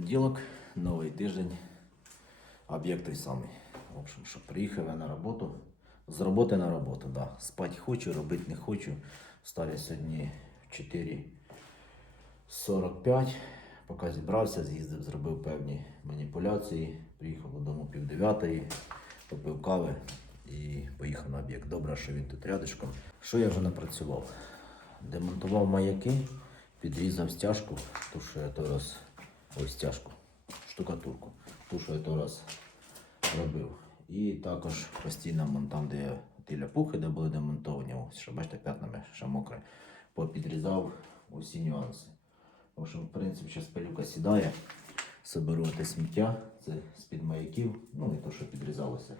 Понеділок, новий тиждень, об'єкт той самий. В общем, що приїхав я на роботу. З роботи на роботу, да. Спать хочу, робити не хочу. Встав сьогодні в 4.45. Поки зібрався, з'їздив, зробив певні маніпуляції. Приїхав додому пів дев'ятої, попив кави і поїхав на об'єкт. Добре, що він тут рядышком. Що я вже напрацював? Демонтував маяки, підрізав стяжку, ту, що я то раз ось стяжку, штукатурку, ту, що я то раз робив. І також постійно там, де ті ляпухи, де були демонтовані, ось, що бачите, п'ятнами ще мокре, попідрізав усі нюанси. В що, в принципі, зараз пилюка сідає, соберу те сміття, це з-під маяків, ну і то, що підрізалося.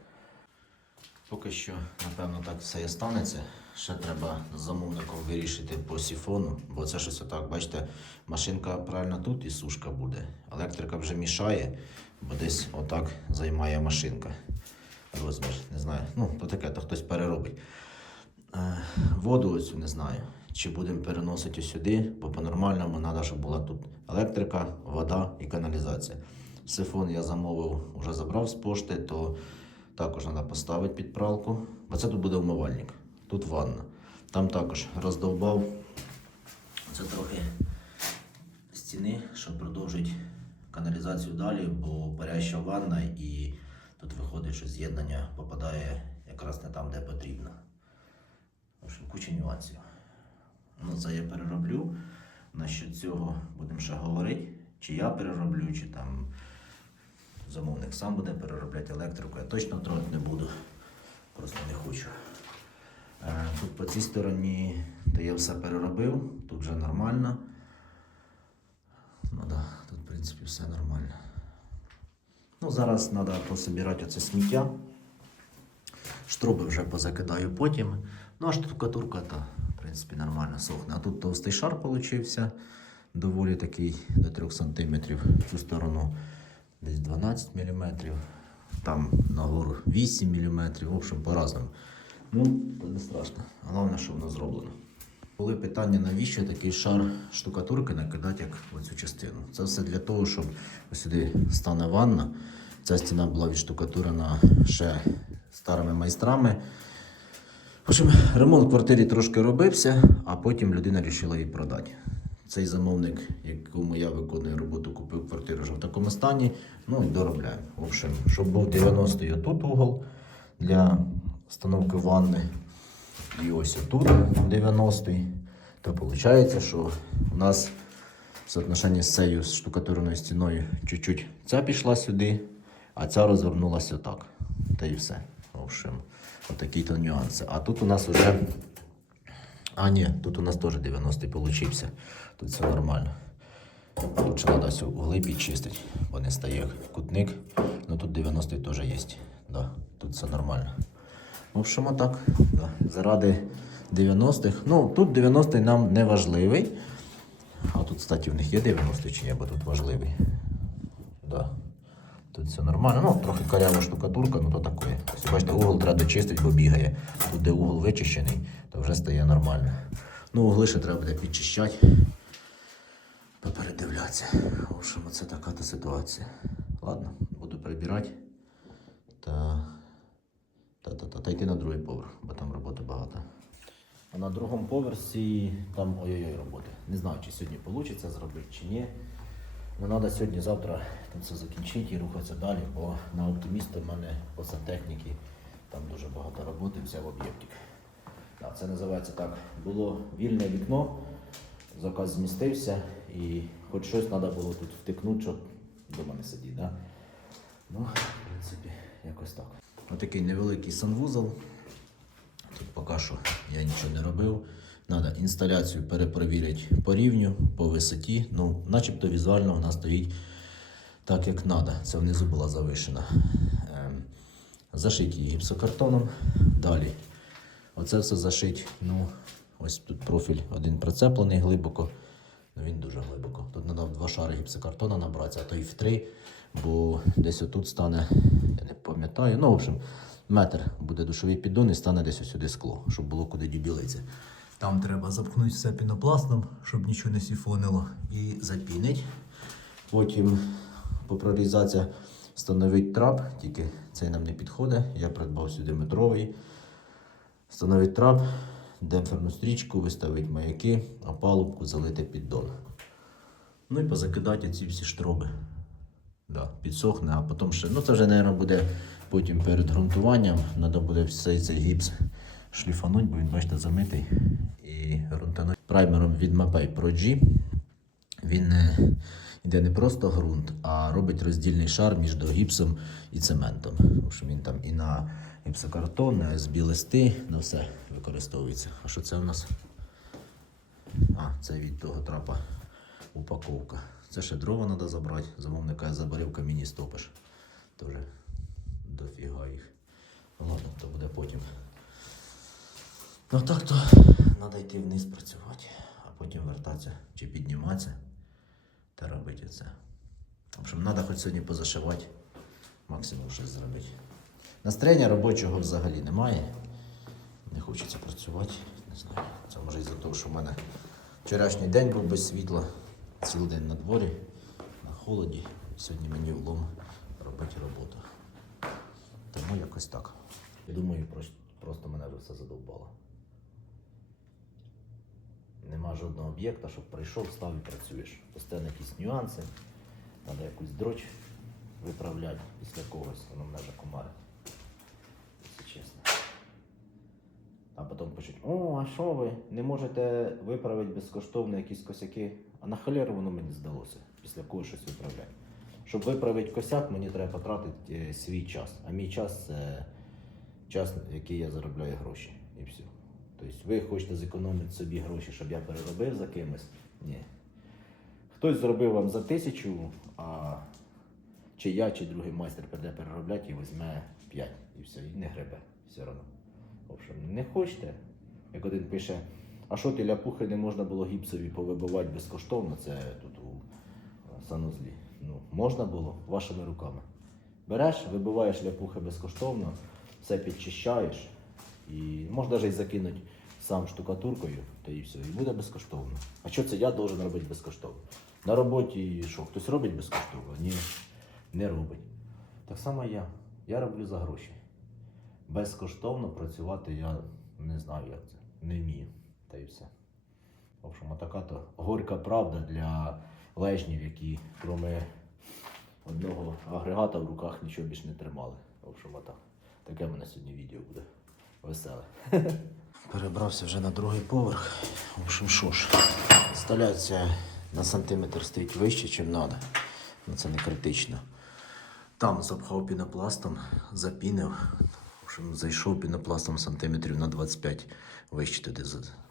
Поки що, напевно, так все і станеться. Ще треба з замовником вирішити по сіфону, бо це щось отак, бачите, машинка правильно тут і сушка буде. Електрика вже мішає, бо десь отак займає машинка. Розмір, не знаю. Ну, то таке, то хтось переробить. Е, Воду оцю не знаю. Чи будемо переносити сюди, бо по-нормальному треба, щоб була тут електрика, вода і каналізація. Сифон я замовив, вже забрав з пошти, то також треба поставити під пралку. Бо це тут буде умивальник, тут ванна. Там також роздовбав це трохи стіни, щоб продовжити каналізацію далі, бо паряща ванна і тут виходить, що з'єднання попадає якраз не там, де потрібно. В общем, куча нюансів. Ну, це я перероблю. Насчет цього будемо ще говорити. Чи я перероблю, чи там замовник сам буде переробляти електрику. Я точно трогати не буду. Просто не хочу. Е, Тут по цій стороні то я все переробив, тут вже нормально. Ну да, тут в принципі все нормально. Ну, зараз треба пособирати оце сміття. Штроби вже позакидаю потім. Ну, а штукатурка та, в принципі, нормально сохне. А тут товстий шар получився, доволі такий до 3 см. В цю сторону десь 12 мм, там нагору 8 мм, в общем, по-разному. Ну, це не страшно. Головне, що воно зроблено. Були питання, навіщо такий шар штукатурки накидати, як в цю частину. Це все для того, щоб ось сюди стане ванна. Ця стіна була відштукатурена ще старими майстрами. В общем, ремонт в квартирі трошки робився, а потім людина вирішила її продати. Цей замовник, якому я виконую роботу, купив квартиру вже в такому стані. Ну і доробляємо. В общем, щоб був 90-й отут угол для встановки ванни. І ось отут 90-й. То виходить, що у нас в соотношенні з цією штукатурною стіною чуть-чуть ця пішла сюди, а ця розвернулася так. Та і все. В общем, отакі то нюанси. А тут у нас вже. А, ні, тут у нас теж 90-й получився. Тут все нормально. Все угли підчистити, бо не стає кутник. Ну тут 90-й теж є. Да, тут все нормально. В общем, отак. Да. Заради 90-х. Ну, тут 90-й нам не важливий. А тут, кстати, в них є 90-й чи ні, бо тут важливий. Да. Тут все нормально. Ну, трохи карява штукатурка, ну то таке. Бачите, угол треба дочистити, бо бігає. Тут, де угол вичищений, то вже стає нормально. Ну, угли ще треба буде підчищати. Попередивлятися. В общем, це така та ситуація. Ладно, буду прибирати. Та та, та, та, та йти на другий поверх, бо там роботи багато. А на другому поверсі там ой-ой-ой роботи. Не знаю, чи сьогодні вийде зробити, чи ні. Ну, треба сьогодні-завтра там все закінчити і рухатися далі, бо на оптиміста в мене по сантехніки там дуже багато роботи, взяв об'єктик. Да, це називається так. Було вільне вікно, заказ змістився і хоч щось треба було тут втикнути, щоб вдома не сидіти. Да? Ну, в принципі, якось так. Отакий невеликий санвузол. Тут поки що я нічого не робив. Треба інсталяцію перепровірити по рівню, по висоті. Ну, начебто візуально вона стоїть так, як треба. Це внизу була завишена. Ем, зашить її гіпсокартоном. Далі. Оце все зашить. Ну, ось тут профіль один прицеплений глибоко. Ну, він дуже глибоко. Тут треба в два шари гіпсокартона набратися, а то і в три, бо десь отут стане, я не пам'ятаю. Ну, в общем, метр буде душовий піддон і стане десь сюди скло, щоб було куди дюбілитися. Там треба запхнути все пінопластом, щоб нічого не сіфонило, і запінить. Потім по прорізація. Встановити трап, тільки цей нам не підходить. Я придбав сюди метровий. Встановити трап, демпферну стрічку, виставити маяки, опалубку, палубку залити піддон. Ну і позакидати ці всі штроби. Да, підсохне, а потім ще. Ну це вже, мабуть, буде потім перед ґрунтуванням. Треба буде все цей гіпс шліфануть, бо він, бачите, замитий. І ґрунтануть праймером від Mapei Pro G. Він не йде не просто ґрунт, а робить роздільний шар між гіпсом і цементом. Тому що він там і на гіпсокартон, на SB листи, на все використовується. А що це у нас? А, це від того трапа упаковка. Це ще дрова треба забрати. Замовника заберів камінні стопиш. Тоже дофіга їх. Ну ладно, то буде потім. Ну так то треба йти вниз працювати, а потім вертатися чи підніматися та робити це. В общем, треба хоч сьогодні позашивати, максимум щось зробити. Настроєння робочого взагалі немає. Не хочеться працювати. Не знаю. Це може із-за того, що в мене вчорашній день був без світла, цілий день на дворі, на холоді. Сьогодні мені влом робити роботу. Тому якось так. Я думаю, просто мене вже все задовбало. Нема жодного об'єкта, щоб прийшов, став і працюєш. Постійно якісь нюанси, треба якусь дроч виправляти після когось, воно мене комарить. Якщо чесно. А потім пишуть: о, а що ви? Не можете виправити безкоштовно якісь косяки. А на халеру воно мені здалося після когось щось виправляти. Щоб виправити косяк, мені треба потратити е, свій час. А мій час це час, який я заробляю гроші. І все. Тобто ви хочете зекономити собі гроші, щоб я переробив за кимось? Ні. Хтось зробив вам за тисячу, а чи я, чи другий майстер прийде переробляти і візьме 5 і все, і не гребе все одно. В общем, не хочете, як один пише, а що ти ляпухи не можна було гіпсові повибивати безкоштовно, це тут у е, санузлі. Ну, можна було вашими руками. Береш, вибиваєш ляпухи безкоштовно, все підчищаєш, і можна навіть закинути сам штукатуркою, та і все, і буде безкоштовно. А що це я должен робити безкоштовно? На роботі що, хтось робить безкоштовно? Ні, не робить. Так само я. Я роблю за гроші. Безкоштовно працювати я не знаю, як це. Не вмію. Та й все. В общем, така то горька правда для лежнів, які крім одного агрегата в руках нічого більше не тримали. В общем, отак. Таке в мене сьогодні відео буде веселе. Перебрався вже на другий поверх. В общем, що ж, інсталяція на сантиметр стоїть вище, ніж треба. Ну, це не критично. Там запхав пінопластом, запінив. В общем, зайшов пінопластом сантиметрів на 25 вище туди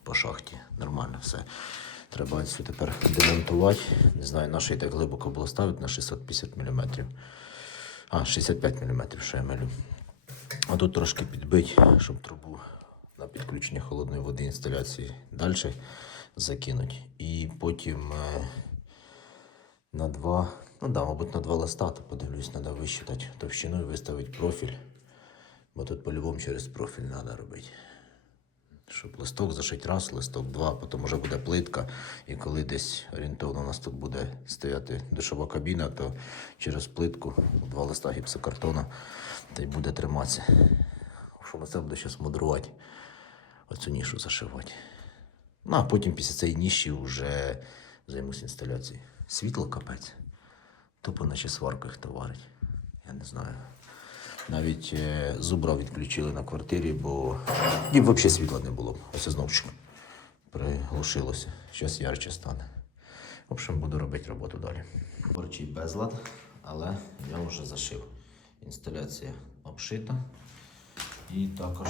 по шахті. Нормально все. Треба цю тепер демонтувати. Не знаю, на що я так глибоко було ставити на 650 мм. А, 65 мм, що я милю. А тут трошки підбить, щоб трубу на підключення холодної води інсталяції далі закинуть. І потім е, на два, ну да, мабуть, на два листа, то подивлюсь, треба висчитати товщину і виставити профіль. Бо тут по-любому через профіль треба робити. Щоб листок зашити раз, листок два, потім вже буде плитка. І коли десь орієнтовно у нас тут буде стояти душова кабіна, то через плитку два листа гіпсокартона та й буде триматися. Що це буде зараз мудрувати, оцю нішу зашивати. Ну, а потім після цієї ніші вже займусь інсталяцією. Світло капець. Тупо наче сварка їх товарить. Я не знаю. Навіть е, зубра відключили на квартирі, бо і взагалі світла не було. Ось знову приглушилося. Щось ярче стане. В общем, буду робити роботу далі. Борчий безлад, але я вже зашив. Інсталяція обшита. І також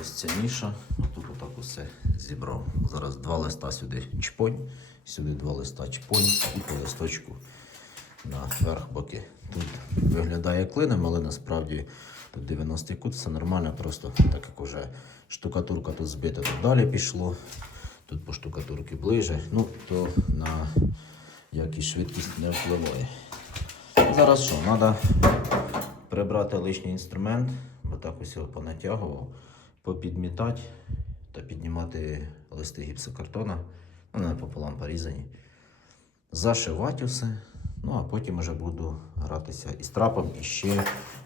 ось ця ніша. Тут отак усе зібрав. Зараз два листа сюди чпонь, сюди два листа чпонь і по листочку на верх боки. Тут виглядає клином, але насправді тут 90 кут, все нормально, просто так як уже штукатурка тут збита, то далі пішло. Тут по штукатурці ближе, ну то на якість швидкість не впливає. Зараз що, треба прибрати лишній інструмент, бо так ось його понатягував, попідмітати та піднімати листи гіпсокартона, вони пополам порізані. Зашивати усе. Ну а потім вже буду гратися із трапом. І ще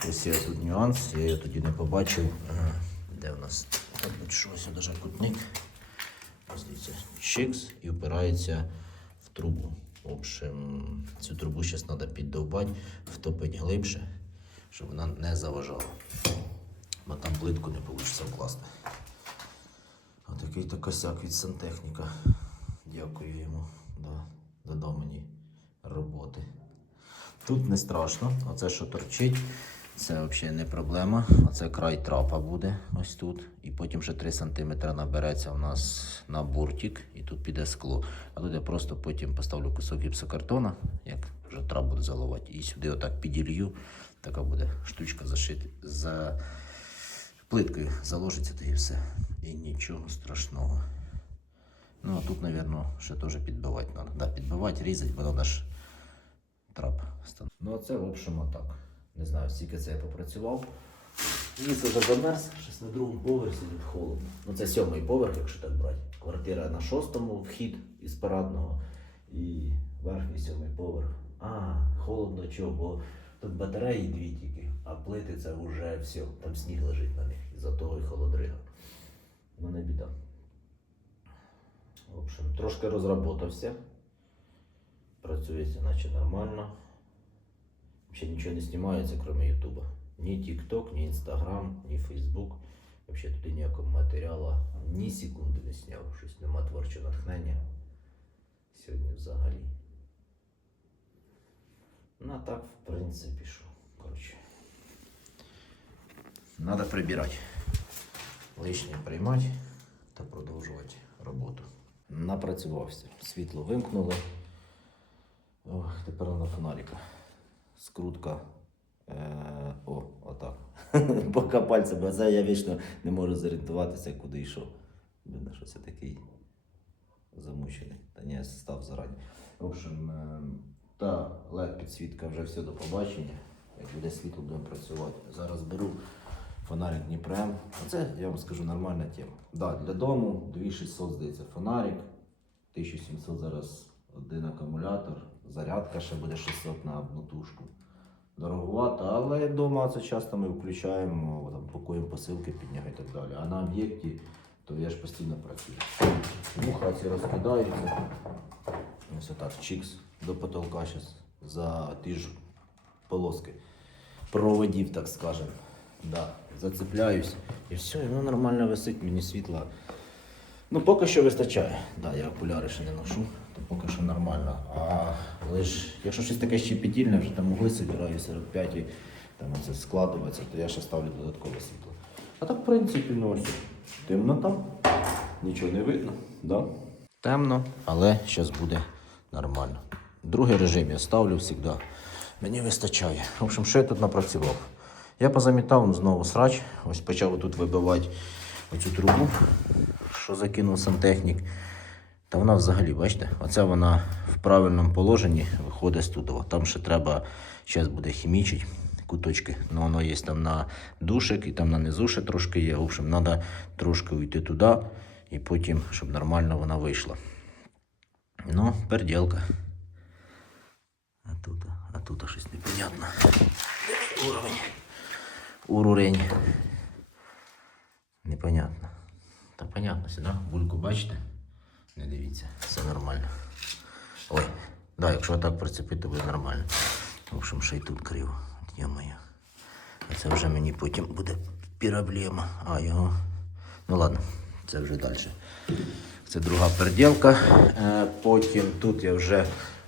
ось є тут нюанс, я його тоді не побачив. Е, Де в нас? Що ось даже кутник. Ось дивіться, шикс і впирається в трубу. В общем, цю трубу зараз треба піддовбати, втопити глибше, щоб вона не заважала. Бо там плитку не вийде вкласти. Отакий то косяк від сантехніка. Дякую йому. Да. Додав мені роботи. Тут не страшно, оце що торчить, це взагалі не проблема. Оце край трапа буде ось тут. І потім ще 3 см набереться у нас на буртик, і тут піде скло. А тут я просто потім поставлю кусок гіпсокартона, як вже трап буде заливати. І сюди отак піділью. Така буде штучка зашити за плиткою заложиться то і все. І нічого страшного. Ну, а тут, мабуть, ще теж підбивати треба. Да, підбивати, різати, бо треба ж трап. Ну, а це, в общем, отак. Не знаю, скільки це я попрацював. Ніс вже замерз, щось на другому поверсі тут холодно. Ну, це сьомий поверх, якщо так брати. Квартира на шостому, вхід із парадного і верхній сьомий поверх. А, холодно чого, бо тут батареї дві тільки, а плити це вже все, там сніг лежить на них. І за того і холодрига. Ну не біда. В общем, трошки розработався. Працюється наче нормально. Взагалі нічого не знімається, крім Ютуба. Ні TikTok, ні Instagram, ні Facebook. Взагалі туди ніякого матеріалу ні секунди не зняв. Щось нема творчого натхнення. Сьогодні взагалі. Ну а так, в принципі, що. Коротше. Надо прибирати. Лишнє приймати та продовжувати роботу. Напрацювався. Світло вимкнули. Ох, тепер на фонарика. Скрутка. Е, о, отак. Поки пальцем, бо це я вічно не можу зорієнтуватися, куди йшов. Видно, що це такий замучений. Та ні, став зарані. В общем, е, та led підсвітка вже все до побачення. Як буде світло, будемо працювати. Зараз беру фонарик Дніпрем. Це, я вам скажу, нормальна тема. Да, для дому 2600 здається фонарик, 1700 зараз один акумулятор, зарядка ще буде 600 на одну тушку. Дороговато, але вдома це часто ми включаємо, там, пакуємо посилки під нього і так далі. А на об'єкті, то я ж постійно працюю. Муха ці розкидаються. Ось отак, чікс до потолка зараз за ті ж полоски. Проводів, так скажемо. Да, зацепляюсь і все, і воно нормально висить, мені світла. Ну, поки що вистачає. Да, я окуляри ще не ношу, то поки що нормально. А лиш, якщо щось таке щепетільне, вже там угли собираю 45 і там це складується, то я ще ставлю додаткове світло. А так, в принципі, ну ось темно там, нічого не видно, да? Темно, але зараз буде нормально. Другий режим я ставлю завжди. Мені вистачає. В общем, що я тут напрацював? Я позамітав ну, знову срач. Ось почав тут вибивати оцю трубу, що закинув сантехнік. Та вона взагалі, бачите, оця вона в правильному положенні виходить з тудова. Там ще треба, зараз буде хімічити куточки. Ну, воно є там на душик і там на низу ще трошки є. В общем, треба трошки уйти туди і потім, щоб нормально вона вийшла. Ну, перділка. А тут, а тут щось непонятно. Уровень. Уровень. Непонятно. Та понятно, сюди бульку бачите? Не дивіться, все нормально. Ой, да, якщо так прицепити, то буде нормально. В общем, ще й тут криво. Я. А це вже мені потім буде проблема. А його. Ну ладно, це вже далі. Це друга перділка. Е, потім тут я вже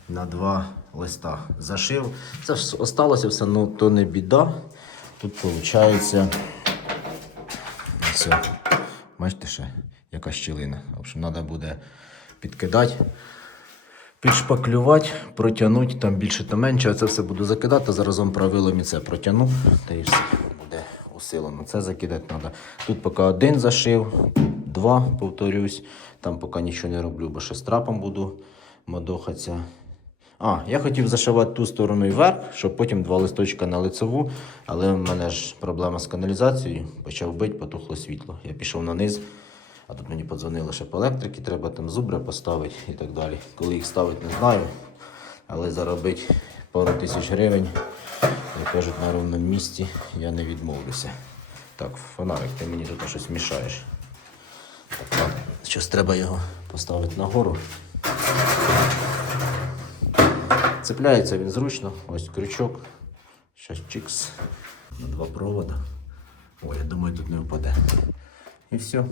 на два листа зашив. Це ж осталося все, ну то не біда. Тут виходить. Бачите ще, яка щілина. В общем, треба буде підкидати, підшпаклювати, протягнути, там більше та менше. Я це все буду закидати, заразом правилом і це протягну. Та і все буде усилено. Це закидати треба. Тут поки один зашив, два, повторюсь. Там поки нічого не роблю, бо ще з трапом буду модохатися. А, я хотів зашивати ту сторону і вверх, щоб потім два листочка на лицеву, але в мене ж проблема з каналізацією. Почав бити, потухло світло. Я пішов на низ, а тут мені подзвонили ще по електрики, треба там зубри поставити і так далі. Коли їх ставити, не знаю. Але заробити пару тисяч гривень. Як кажуть, на ровному місці я не відмовлюся. Так, фонарик, ти мені тут щось мішаєш. Так. Щось треба його поставити нагору. Цепляється він зручно, ось крючок. Щас чикс. На два провода. Ой, я думаю, тут не впаде. І все.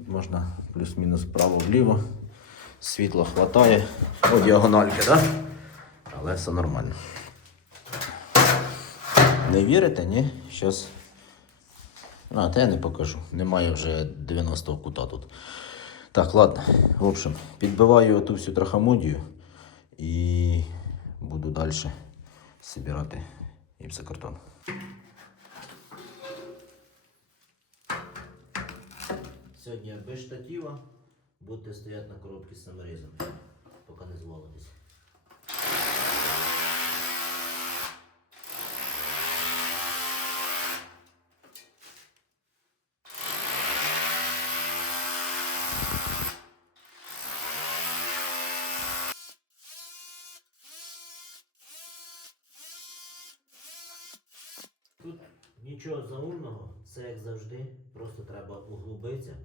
Тут можна плюс-мінус вправо-вліво. Світла хватає. О, діагональки? Да? Але все нормально. Не вірите, ні? Щас. А, та я не покажу. Немає вже 90-го кута тут. Так, ладно. В общем, підбиваю ту всю трахамудію і буду далі збирати гіпсокартон. Сьогодні без штатива будете стояти на коробці з саморізом, поки не звалитесь. Тут нічого заумного, все як завжди, просто треба углубитися,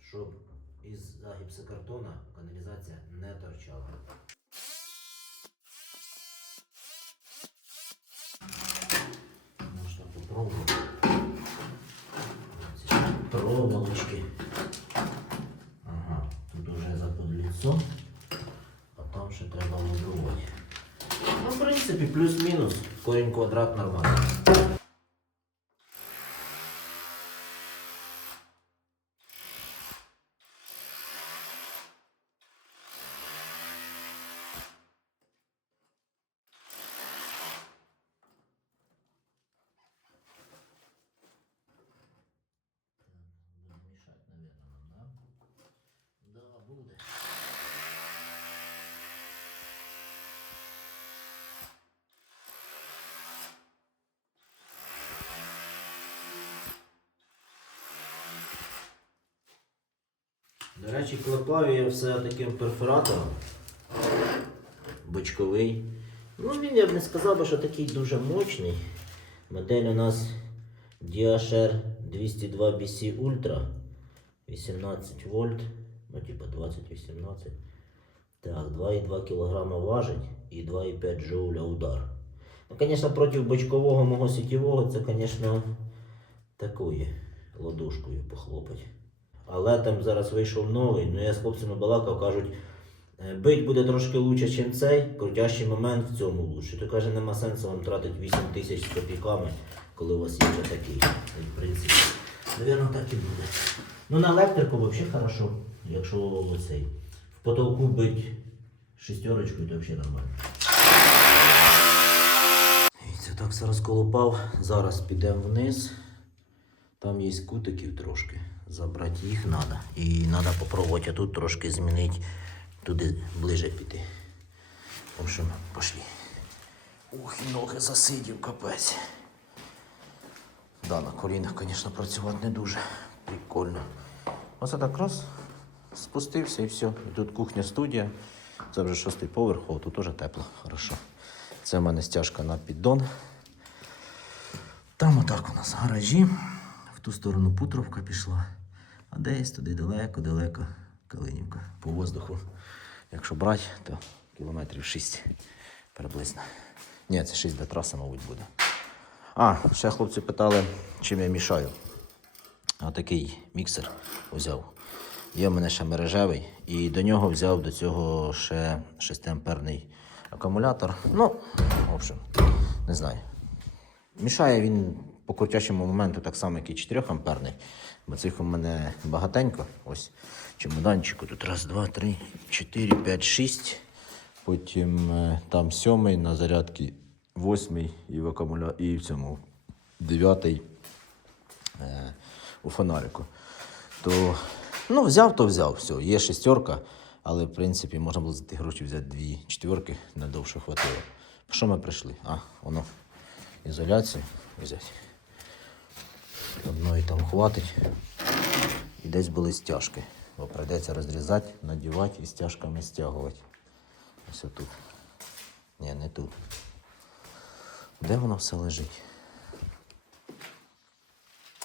щоб із гіпсокартона каналізація не торчала. Можна попробувати. Проволочки. Ага, тут уже заподліцо, а там ще треба лобувати. Ну, в принципі, плюс-мінус, корінь квадрат нормально. Буде мішати, наверное, нам, да? Да, буде. До речі, клепаю я все таким перфоратором. Бочковий. Ну, він я б не сказав що такий дуже мощний. Модель у нас DHR 202 BC Ultra 18 вольт, ну типа 20-18. Так, 2,2 кг важить і 2,5 джоуля удар. Ну, звісно, проти бочкового мого сітєвого це, звісно, такою ладошкою похлопать. Але там зараз вийшов новий, ну я з хлопцями балакав, кажуть, «Е, бить буде трошки лучше, ніж цей, крутящий момент в цьому лучше. То каже, нема сенсу вам тратити 8 тисяч з копійками, коли у вас є вже такий. В принципі, навірно, так і буде. Ну на електрику взагалі хорошо, якщо цей. В потолку бить шестерочкою, то взагалі нормально. І це так все розколупав. Зараз підемо вниз. Там є кутиків трошки. Забрати їх треба. І треба попробувати тут трошки змінити, туди ближе піти. В общем, пошли. Ух, ноги засидів, капець. Да, на колінах, звісно, працювати не дуже прикольно. Оце так раз, спустився і все. І тут кухня студія. Це вже шостий поверх, тут теж тепло, хорошо. Це в мене стяжка на піддон. Там отак у нас гаражі. В ту сторону Путровка пішла. А десь туди далеко-далеко Калинівка. По воздуху. Якщо брати, то кілометрів 6 приблизно. Ні, це 6 до траси, мабуть, буде. А, ще хлопці питали, чим я мішаю. Отакий міксер взяв. Є в мене ще мережевий, і до нього взяв до цього ще 6-амперний акумулятор. Ну, в общем, не знаю. Мішає він по крутячому моменту так само, як і 4 амперний. Бо цих у мене багатенько. Ось чемоданчику. Тут раз, два, три, чотири, п'ять, шість. Потім е, там сьомий на зарядці, восьмий і в акумуля... і в цьому дев'ятий е, у фонарику. То ну, взяв, то взяв. Все, є шестерка, але в принципі можна було за ті гроші взяти дві четверки, надовше хватило. Що ми прийшли? А, воно ізоляцію взяти. Одної там хватить. І десь були стяжки. Бо прийдеться розрізати, надівати і стяжками стягувати. Ось тут. Ні, не тут. Де воно все лежить?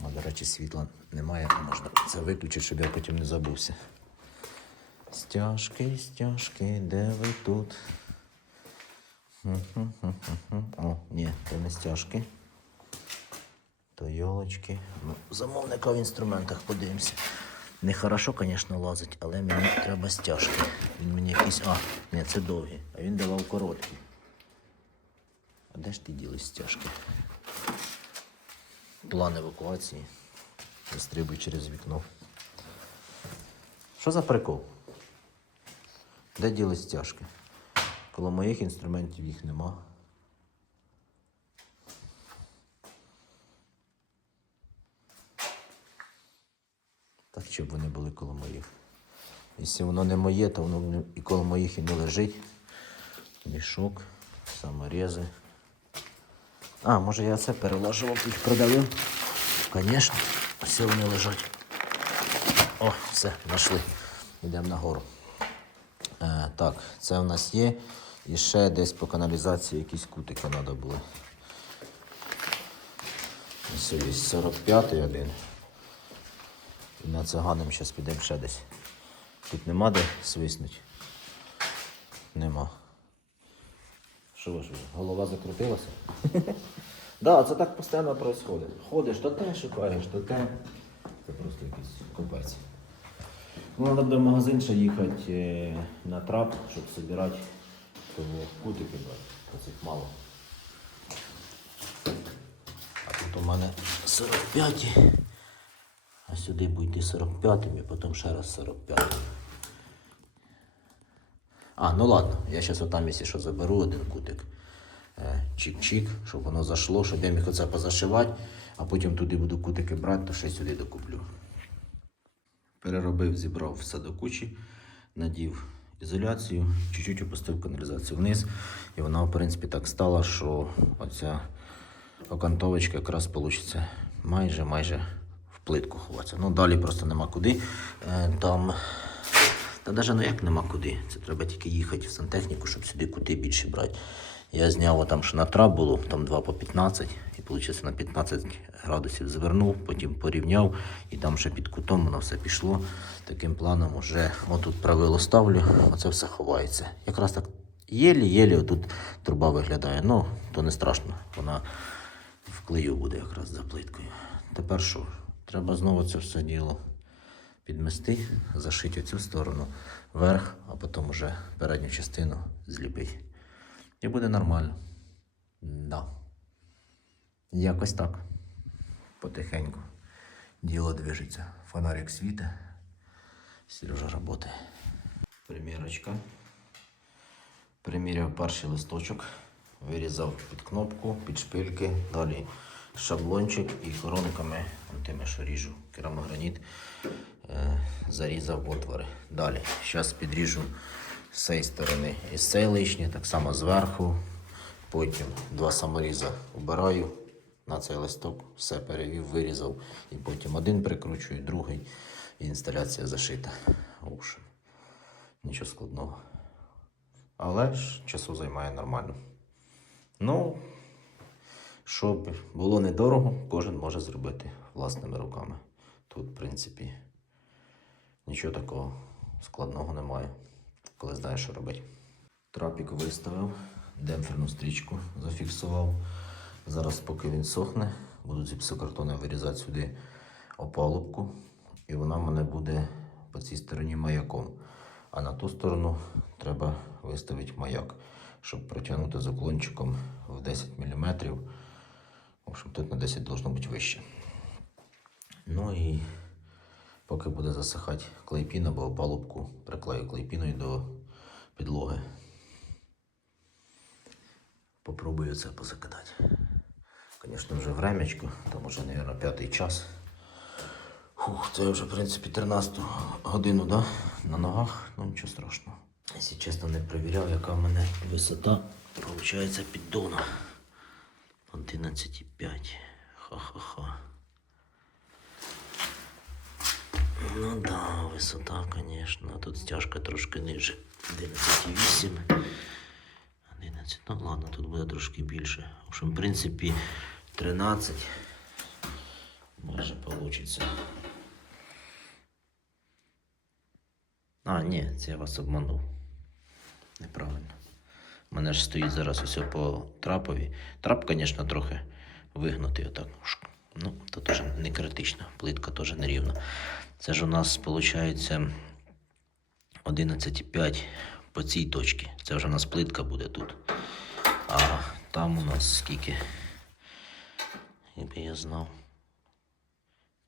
А, до речі, світла немає, то можна це виключити, щоб я потім не забувся. Стяжки, стяжки, де ви тут? О, ні, то не стяжки. То йолочки. Ну, замовника в інструментах подивимося. Не хорошо, звісно, лазить, але мені треба стяжки. Він мені якийсь. А, ні, це довгі, а він давав короткі. А де ж ти діли стяжки? План евакуації. Вистрибуй через вікно. Що за прикол? Де діли стяжки? Коло моїх інструментів їх нема. Щоб вони були коло моїх. Якщо воно не моє, то воно і коло моїх і не лежить. Мішок, саморези. А, може я це перелажував, їх продавив? Звісно, ось вони лежать. О, все, знайшли. Йдемо нагору. Е, так, це в нас є. І ще десь по каналізації якісь кутики треба було. Ось є 45-й один. На циганим зараз підемо ще десь. Тут нема де свиснуть? Нема. Що ви ж, голова закрутилася? Да, це так постійно відбувається. Ходиш, то те шукаєш, то те. Це просто якийсь купець. Ну, треба в магазин ще їхати е, на трап, щоб збирати того кутики брати. Цих мало. А тут у мене 45, а сюди буде 45-м і потім ще раз 45. А, ну ладно, я зараз отам, якщо що, заберу один кутик. Е, Чик-чик, щоб воно зайшло, щоб я міг оце позашивати, а потім туди буду кутики брати, то ще сюди докуплю. Переробив, зібрав все до кучі, надів ізоляцію, чуть-чуть опустив каналізацію вниз. І вона, в принципі, так стала, що оця окантовочка якраз вийде майже майже плитку ховатися. Ну, далі просто нема куди. Е, Там. Та навіть ну як нема куди. Це треба тільки їхати в сантехніку, щоб сюди кути більше брати. Я зняв там, що на трап було, там 2 по 15, і виходить на 15 градусів звернув, потім порівняв, і там ще під кутом воно все пішло. Таким планом вже отут правило ставлю, оце все ховається. Якраз так єлі-єлі отут труба виглядає. Ну, то не страшно, вона в клею буде якраз за плиткою. Тепер що? Треба знову це все діло підмести, зашити оцю сторону вверх, а потім уже передню частину зліпити. І буде нормально. Да. Якось так. Потихеньку. Діло движеться. Фонарик світе. Сережа працює. Примірочка. Приміряв перший листочок, вирізав під кнопку, під шпильки, далі шаблончик і коронками, тими, що ріжу керамограніт, е, зарізав отвори. Далі. Зараз підріжу з цієї сторони і з цієї лишнє, так само зверху. Потім два саморіза обираю на цей листок, все перевів, вирізав. І потім один прикручую, другий. І інсталяція зашита. В нічого складного. Але ж часу займає нормально. Ну, щоб було недорого, кожен може зробити власними руками. Тут, в принципі, нічого такого складного немає, коли знаєш, що робити. Трапік виставив, демпферну стрічку зафіксував. Зараз, поки він сохне, буду з гіпсокартоном вирізати сюди опалубку, і вона в мене буде по цій стороні маяком. А на ту сторону треба виставити маяк, щоб протягнути з уклончиком в 10 мм. В общем, тут на 10 должно бути вище. Ну і поки буде засихати клейпін або опалубку, приклею клейпіною до підлоги. Попробую це позакидати. Звісно, вже времечко, там вже, мабуть, п'ятий час. Фух, це вже, в принципі, 13 годину, да? На ногах, ну нічого страшного. Якщо чесно, не перевіряв, яка в мене висота, виходить піддона. 11,5. Ха-ха-ха. Ну да, висота, звісно. Тут стяжка трошки ниже. 11,8. 11. Ну ладно, тут буде трошки більше. В общем, в принципі, 13. Може получиться. А, ні, це я вас обманув. Неправильно. У мене ж стоїть зараз усе по трапові. Трап, звісно, трохи вигнутий отак. Ну, то теж не критично. Плитка теж нерівна. Це ж у нас виходить 11,5 по цій точці. Це вже у нас плитка буде тут. А там у нас скільки? Якби я знав.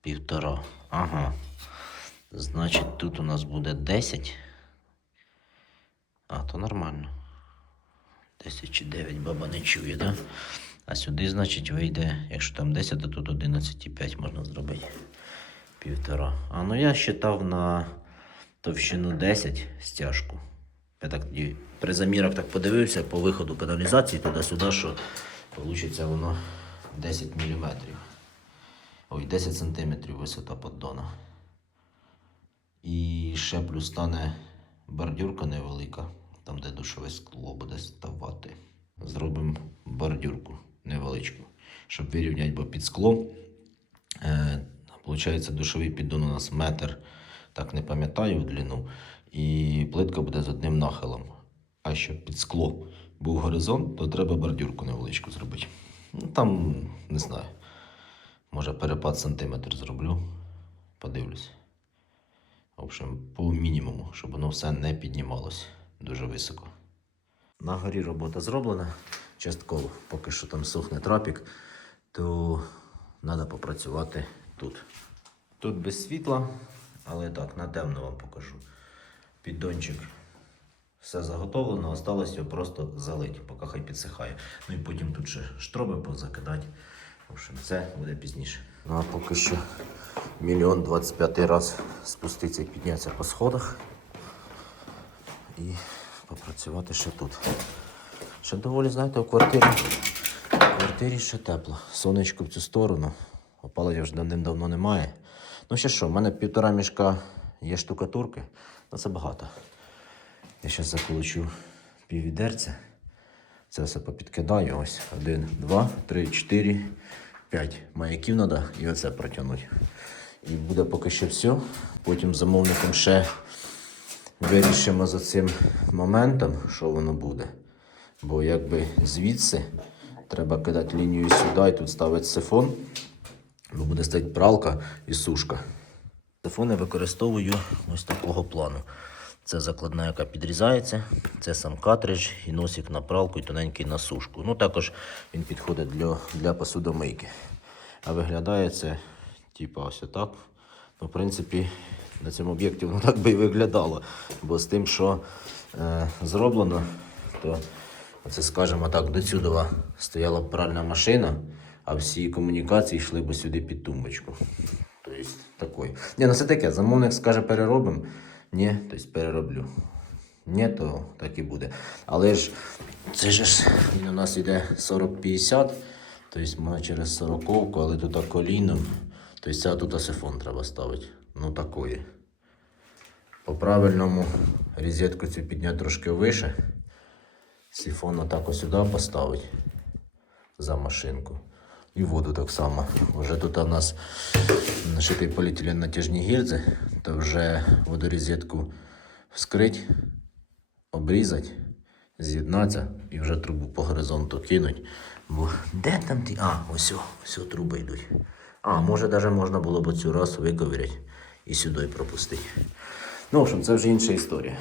Півтора. Ага. Значить, тут у нас буде 10. А, то нормально. 10 чи 9 баба не чує, да? А сюди, значить, вийде, якщо там 10, то тут 11,5 можна зробити. Півтора. А ну я считав на товщину 10 стяжку. Я так при замірах так подивився по виходу каналізації туди-сюди, що вийде воно 10 мм. Ой, 10 см висота поддона. І ще плюс стане бордюрка невелика, там де душове скло буде ставати. Зробимо бордюрку невеличку, щоб вирівняти, бо під скло. Е, Получається, душовий піддон у нас метр, так не пам'ятаю в длину. І плитка буде з одним нахилом. А щоб під скло був горизонт, то треба бордюрку невеличку зробити. Ну, там, не знаю. Може перепад сантиметр зроблю. Подивлюсь. В общем, по мінімуму, щоб воно все не піднімалось дуже високо. На горі робота зроблена. Частково, поки що там сохне трапік, то треба попрацювати тут. Тут без світла, але так, на темно вам покажу. Піддончик все заготовлено, осталось його просто залити, поки хай підсихає. Ну і потім тут ще штроби позакидати. В общем, це буде пізніше. Ну а поки що мільйон двадцять п'ятий раз спуститися і піднятися по сходах і попрацювати ще тут. Ще доволі, знаєте, у квартирі. У квартирі ще тепло. Сонечко в цю сторону. Опалення вже давним-давно немає. Ну ще що, в мене півтора мішка є штукатурки, ну це багато. Я зараз заколочу піввідерця. Це все попідкидаю. Ось. Один, два, три, чотири, п'ять маяків треба і оце протягнути. І буде поки що все. Потім замовником ще вирішимо за цим моментом, що воно буде. Бо якби звідси треба кидати лінію сюди і тут ставити сифон. Бо буде стоять пралка і сушка. Сифони використовую ось такого плану. Це закладна, яка підрізається, це сам картридж і носик на пралку і тоненький на сушку. Ну також він підходить для, для посудомийки. А виглядає це, типу, ось так. Ну, в принципі, на цьому об'єкті воно так би і виглядало. Бо з тим, що е, зроблено, то це, скажімо так, до сюди стояла пральна машина, а всі комунікації йшли б сюди під тумбочку. Тобто такий. Ні, ну це таке, замовник скаже переробимо. Ні, тобто перероблю. Ні, то так і буде. Але ж це ж він у нас йде 40-50, тобто можна через 40, але тут коліном. Тобто це тут сифон треба ставити. Ну такої. По правильному розетку цю підняти трошки вище. Сифон отак сюди поставити за машинку. І воду так само. Вже тут у нас нашитий поліетилен натяжні гільзи, то вже водорозетку вскрить, обрізати, з'єднатися і вже трубу по горизонту кинуть. Бо де там ті? А, ось, ось труби йдуть. А, може навіть можна було б цю раз виковиряти і сюди пропустити. Ну, в общем, це вже інша історія.